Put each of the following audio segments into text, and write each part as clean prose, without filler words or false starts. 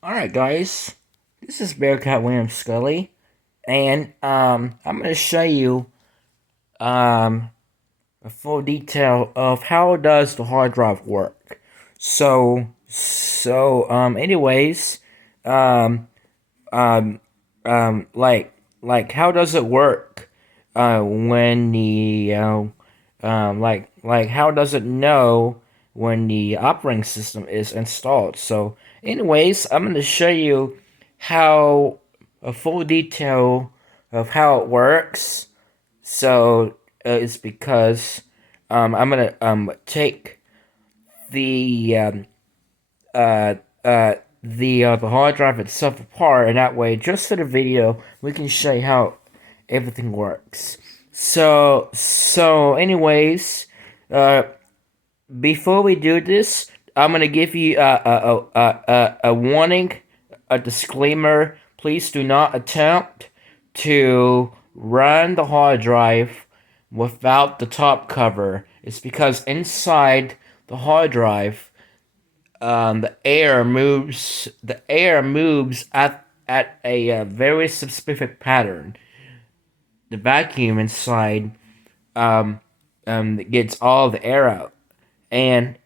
Alright guys, this is Bearcat William Scully, and I'm gonna show you um a full detail of how does the hard drive work. Anyways, um um like how does it work when the how does it know when the operating system is installed? So anyways, I'm going to show you how a full detail of how it works. It's because I'm going to take the uh, uh, the hard drive itself apart, and that way, just for the video, we can show you how everything works. Anyways, uh, before we do this, I'm gonna give you a warning, a disclaimer. Please do not attempt to run the hard drive without the top cover. It's because inside the hard drive, the air moves. The air moves at a very specific pattern. The vacuum inside um, gets all the air out, and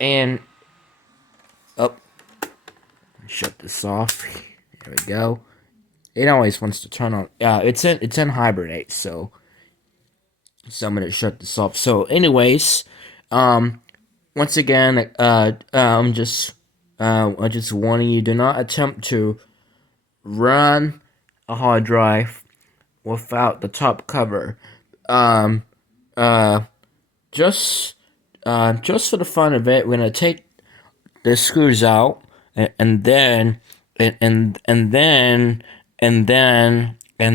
and oh, shut this off. There we go. It always wants to turn on. It's in hibernate, so I'm gonna shut this off. So, anyways, um, once again, I'm just warning you: do not attempt to run a hard drive without the top cover. Um, uh, just just for the fun of it, we're gonna take the screws out, and then and then and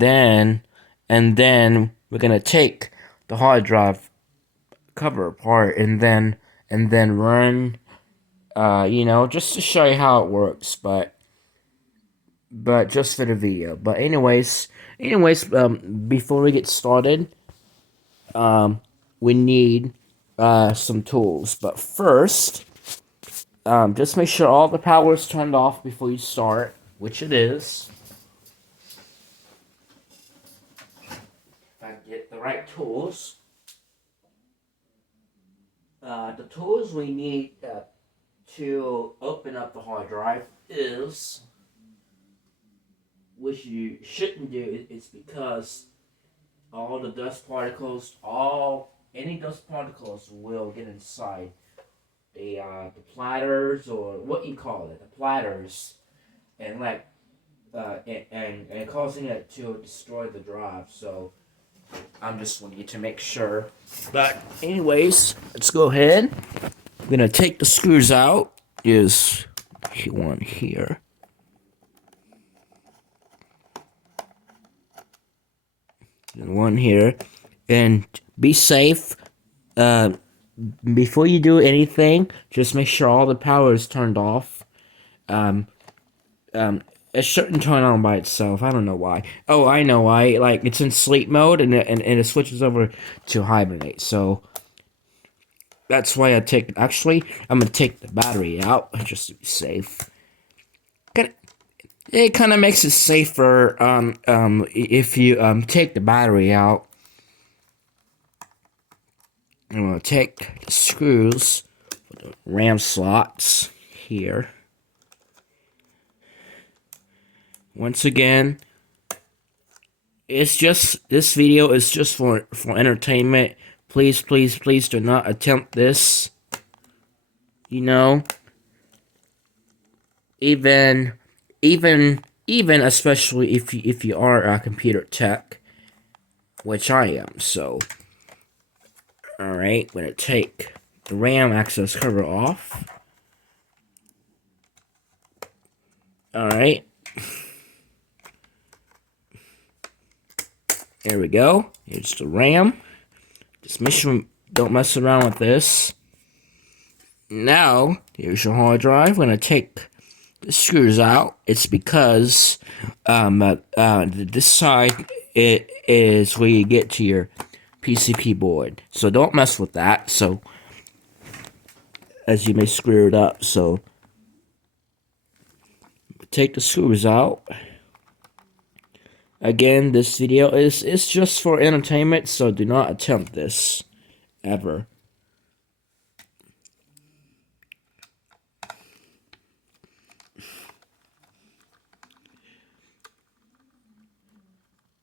then and then we're gonna take the hard drive cover apart, and then run. Just to show you how it works, but just for the video. But before we get started, we need some tools. But first, just make sure all the power is turned off before you start, which it is. If I get the right tools. The tools we need to open up the hard drive is, which you shouldn't do, it's because all the dust particles, any dust particles will get inside the platters, or what you call it, the platters, and and causing it to destroy the drive. So I'm just wanting you to make sure. But anyways, let's go ahead. I'm gonna take the screws out. Is one here. And one here. And be safe. Before you do anything, just make sure all the power is turned off. Um, it shouldn't turn on by itself. I don't know why. Oh, I know why. Like, it's in sleep mode, and it switches over to hibernate. So that's why I'm gonna take the battery out just to be safe. It kind of makes it safer. If you take the battery out. I'm gonna take the screws for the RAM slots here. Once again, this video is just for entertainment. Please, please, please do not attempt this. You know, even especially if you are a computer tech, which I am. So, all right, I'm gonna take the RAM access cover off. All right. There we go. Here's the RAM. Just make sure don't mess around with this. Now, here's your hard drive. I'm gonna take the screws out. It's because this side it is where you get to your PCB board. So don't mess with that. So as you may screw it up. So take the screws out. Again, this video is just for entertainment, so do not attempt this ever.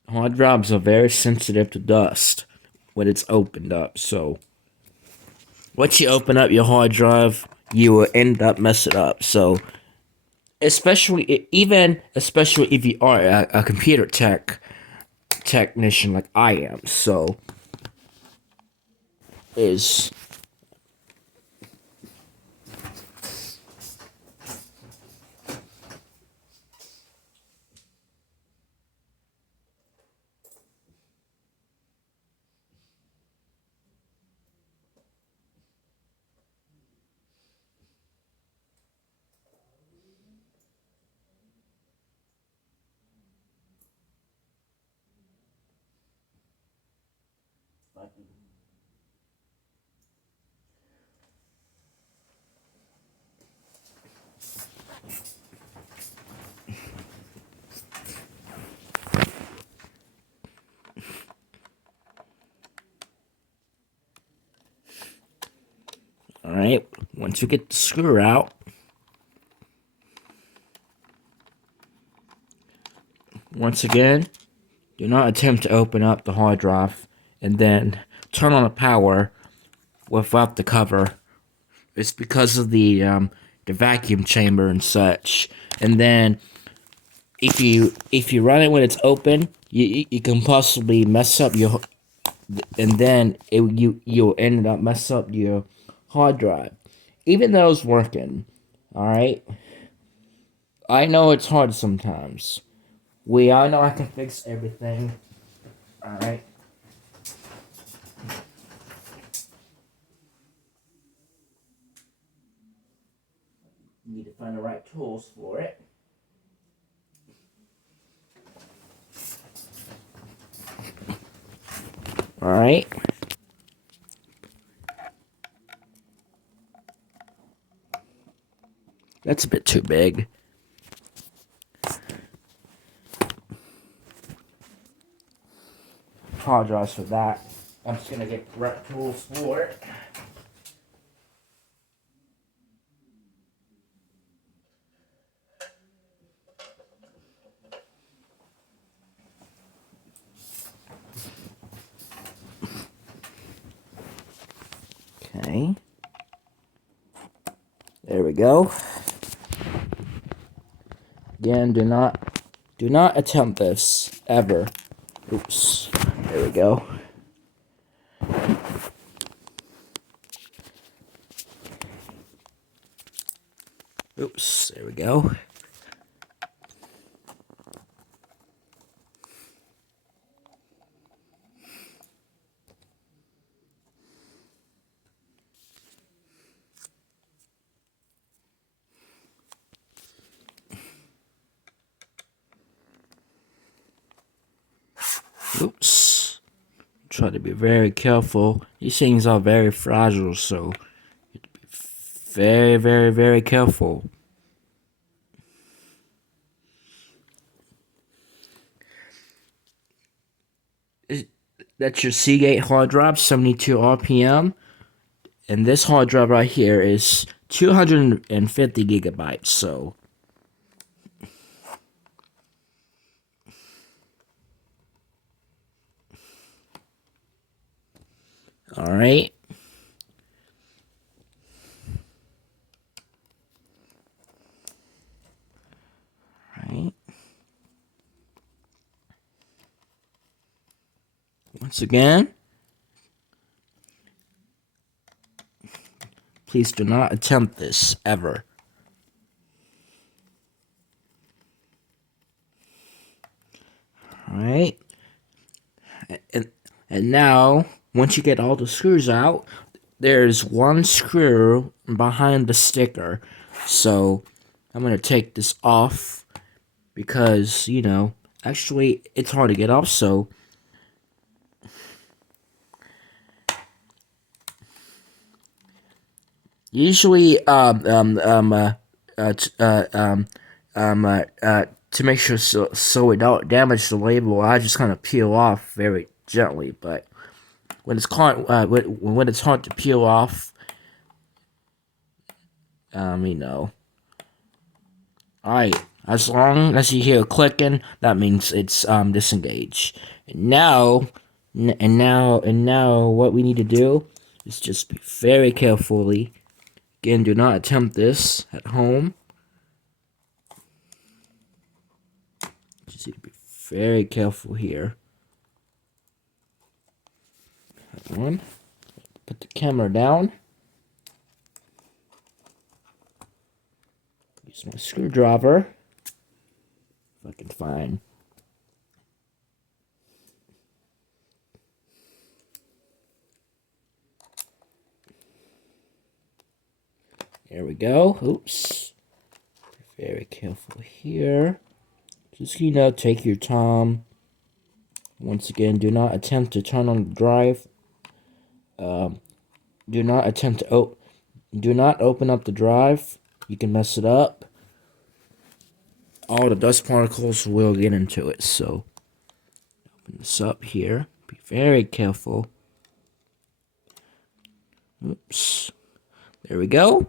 Hard drives are very sensitive to dust when it's opened up, so once you open up your hard drive, you will end up messing up. So, especially if you are a computer technician like I am, so is alright. Once you get the screw out, once again, do not attempt to open up the hard drive and then turn on the power without the cover. It's because of the vacuum chamber and such. And then if you run it when it's open, you can possibly mess up your, and then you'll end up mess up your hard drive, even though it's working. All right. I know it's hard sometimes. I know I can fix everything. All right. You need to find the right tools for it. All right. That's a bit too big. Apologize for that. I'm just gonna get the right tools for it. Okay. There we go. Again, do not attempt this ever. Oops. There we go. Oops, there we go. Oops. Try to be very careful. These things are very fragile, so you have to be very, very, very careful. That's your Seagate hard drive, 72 RPM. And this hard drive right here is 250 gigabytes, so alright. Alright. Once again, please do not attempt this ever. Alright. And now, once you get all the screws out, there's one screw behind the sticker. So, I'm going to take this off because, you know, actually, it's hard to get off, so usually, to make sure so we don't damage the label, I just kind of peel off very gently. But when it's when it's hard to peel off, you know, alright. As long as you hear clicking, that means it's disengaged. And now, what we need to do is just be very carefully. Again, do not attempt this at home. Just need to be very careful here. One. Put the camera down. Use my screwdriver. If I can find. There we go. Oops. Be very careful here. Just, take your time. Once again, do not attempt to turn on the drive. Do not attempt to do not open up the drive. You can mess it up. All the dust particles will get into it. So open this up here. Be very careful. Oops. There we go.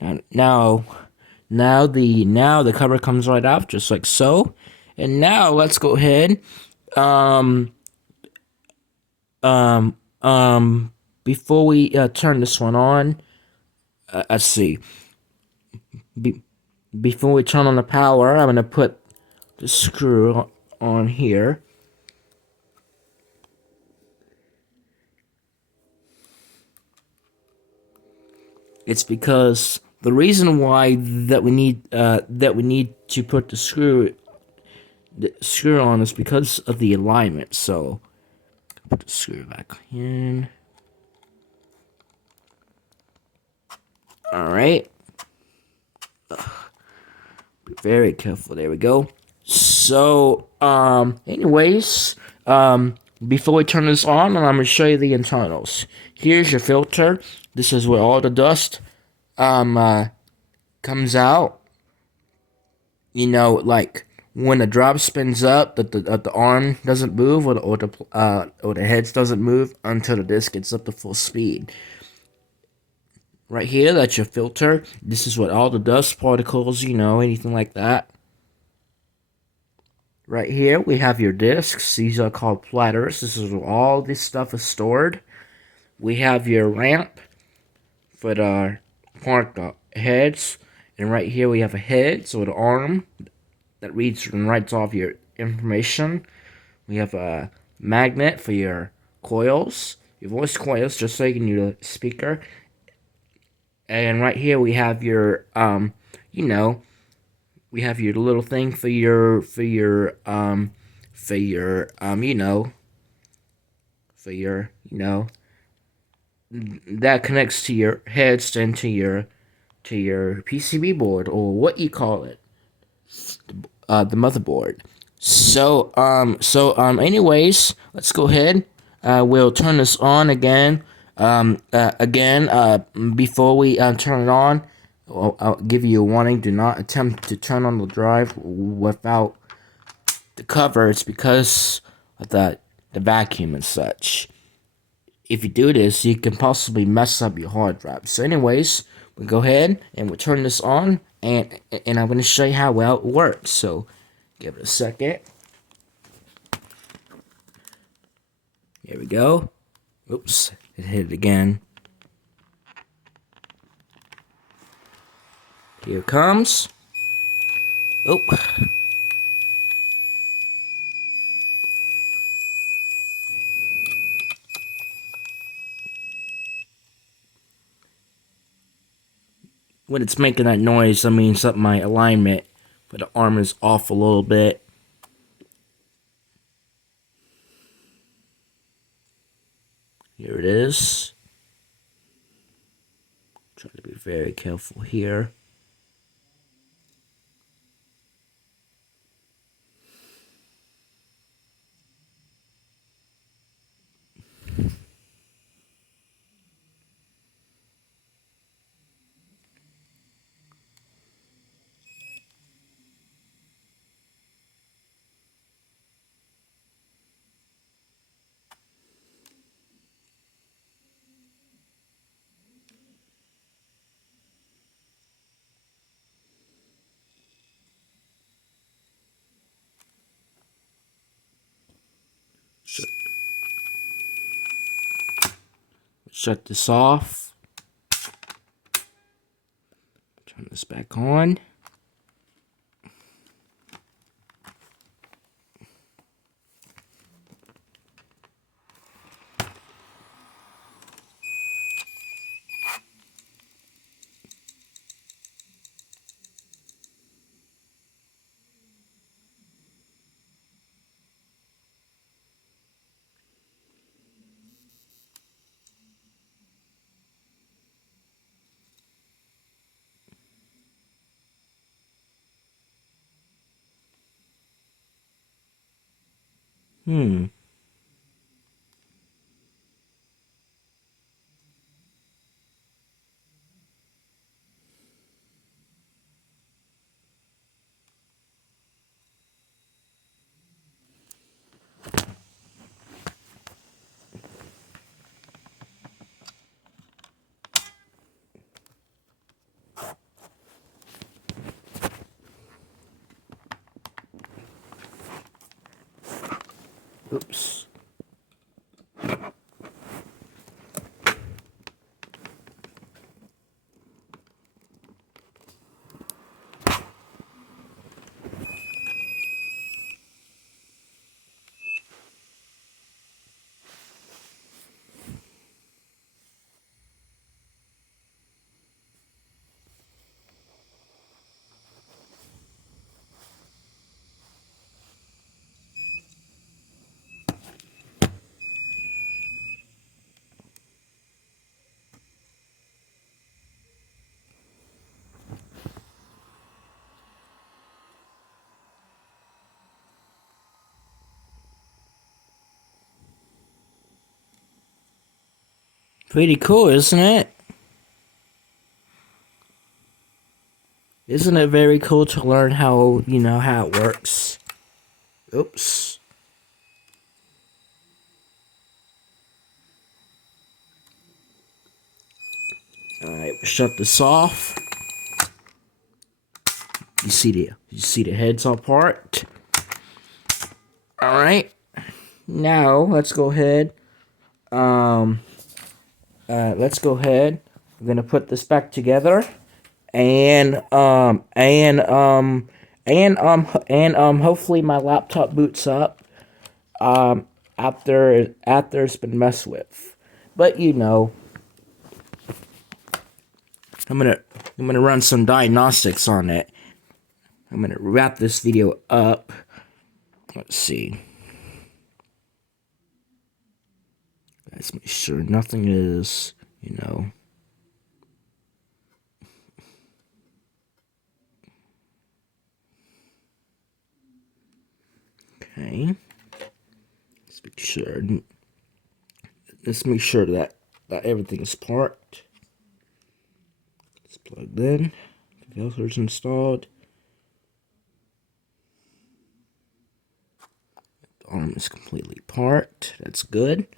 Now the cover comes right off, just like so. And now let's go ahead. Before we turn this one on, let's see. Before we turn on the power, I'm gonna put the screw on here. It's because the reason why that we need to put the screw on is because of the alignment. So put the screw back in. All right. Be very careful. There we go. So, anyways, before we turn this on, I'm gonna show you the internals. Here's your filter. This is where all the dust, comes out. Like when the drop spins up, the arm doesn't move, or the heads doesn't move until the disc gets up to full speed. Right here, that's your filter. This is what all the dust particles, anything like that. Right here, we have your discs. These are called platters. This is where all this stuff is stored. We have your ramp for the part heads. And right here, we have a head, so the arm that reads and writes off your information. We have a magnet for your coils, your voice coils, just so you can use a speaker. And right here we have your, we have your little thing for your, that connects to your heads and to your PCB board, or what you call it, the motherboard. Anyways, let's go ahead. We'll turn this on again. Before we turn it on, I'll give you a warning. Do not attempt to turn on the drive without the cover. It's because of the vacuum and such. If you do this, you can possibly mess up your hard drive. So anyways, we'll go ahead and we'll turn this on, and I'm going to show you how well it works. So give it a second. Here we go. Oops, it hit it again. Here it comes. Oh. When it's making that noise, that means that my alignment for the arm is off a little bit. Here it is. Try to be very careful here. Shut this off. Turn this back on. Hmm. Oops. Pretty cool, isn't it? Isn't it very cool to learn how, how it works? Oops. Alright, shut this off. You see the heads apart. Alright. Now let's go ahead. Let's go ahead. I'm gonna put this back together. And hopefully my laptop boots up after it's been messed with. But I'm gonna run some diagnostics on it. I'm gonna wrap this video up. Let's see. Let's make sure nothing is, Okay. Let's make sure. Let's make sure that everything is parked. It's plugged in. The filter's installed. The arm is completely parked. That's good.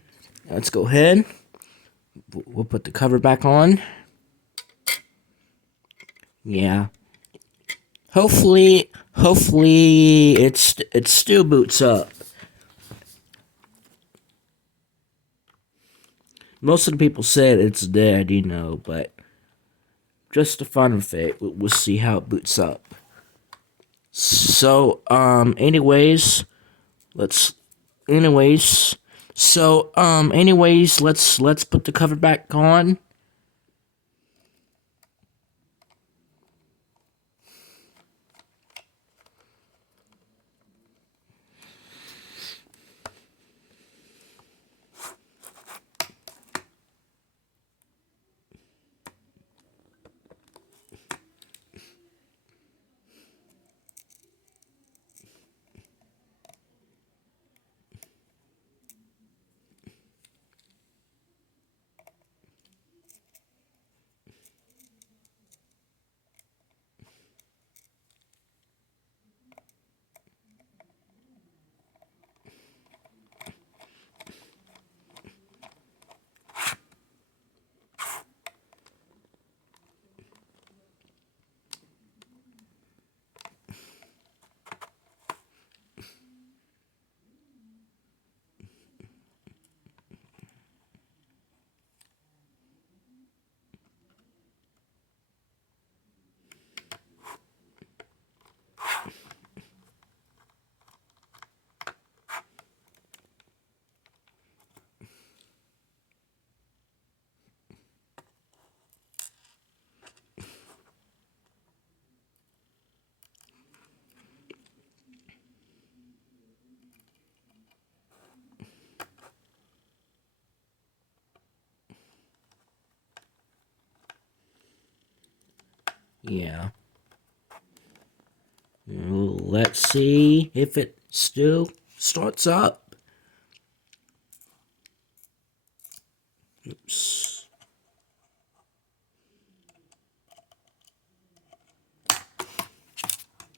Now let's go ahead. We'll put the cover back on. Yeah. Hopefully it still boots up. Most of the people said it's dead, but just the fun of it, we'll see how it boots up. So, anyways, let's put the cover back on. Yeah. Let's see if it still starts up. Oops.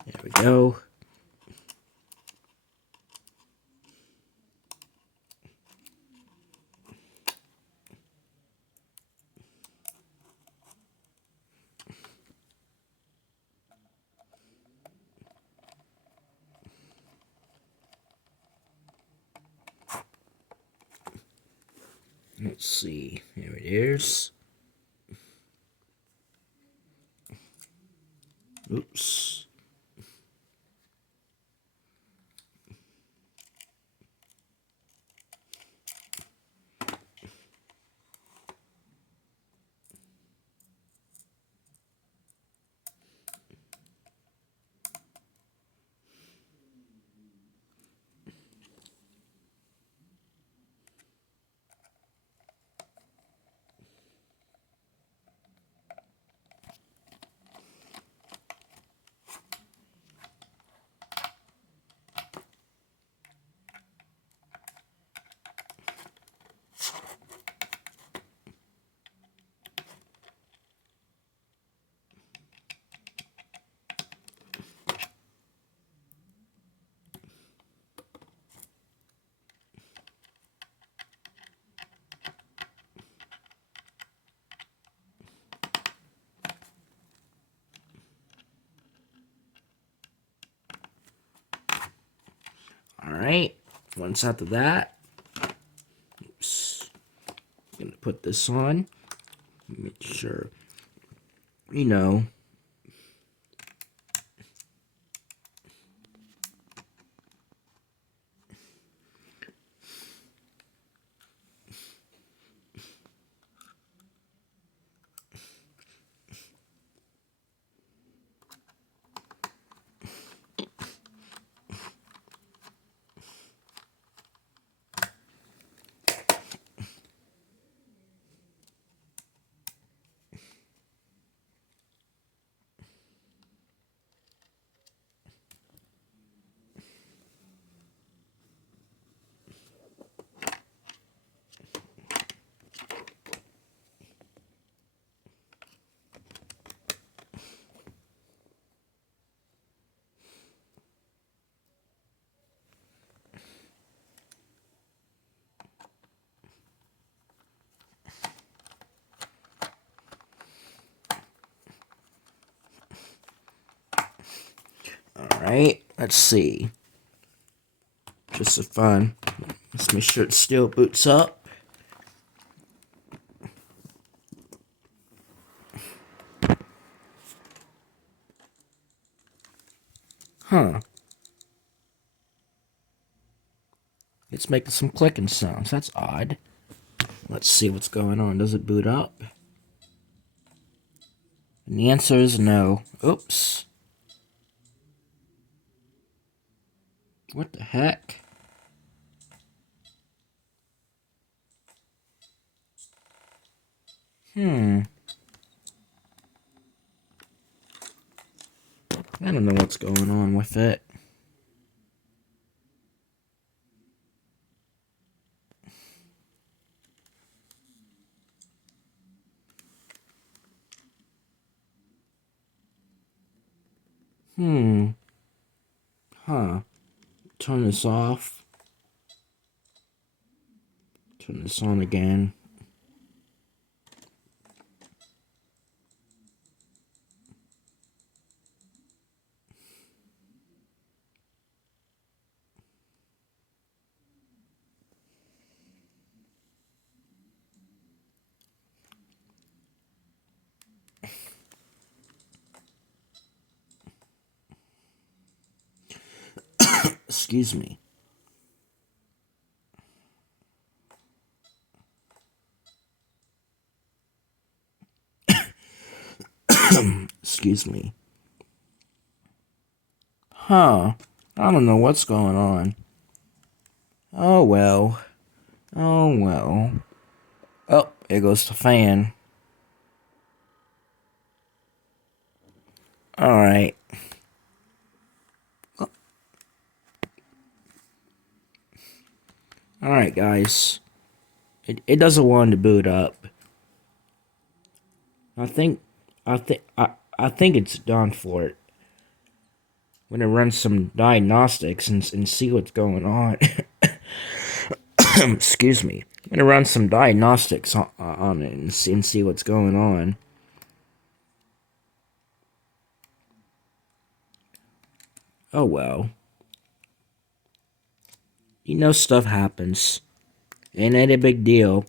There we go. Let's see. Here it is. Oops. Alright. Once after that, oops. I'm gonna put this on. Make sure, you know. Alright, let's see. Just for fun. Let's make sure it still boots up. Huh. It's making some clicking sounds. That's odd. Let's see what's going on. Does it boot up? And the answer is no. Oops. What the heck? I don't know what's going on with it. Huh. Turn this off. Turn this on again. Excuse me. Excuse me. Huh. I don't know what's going on. Oh well. Oh well. Oh, there goes the fan. Alright. Alright, guys. It doesn't want to boot up. I think it's done for it. I'm gonna run some diagnostics and see what's going on. Excuse me. I'm gonna run some diagnostics on it and see what's going on. Oh well. You know, stuff happens. Ain't it a big deal?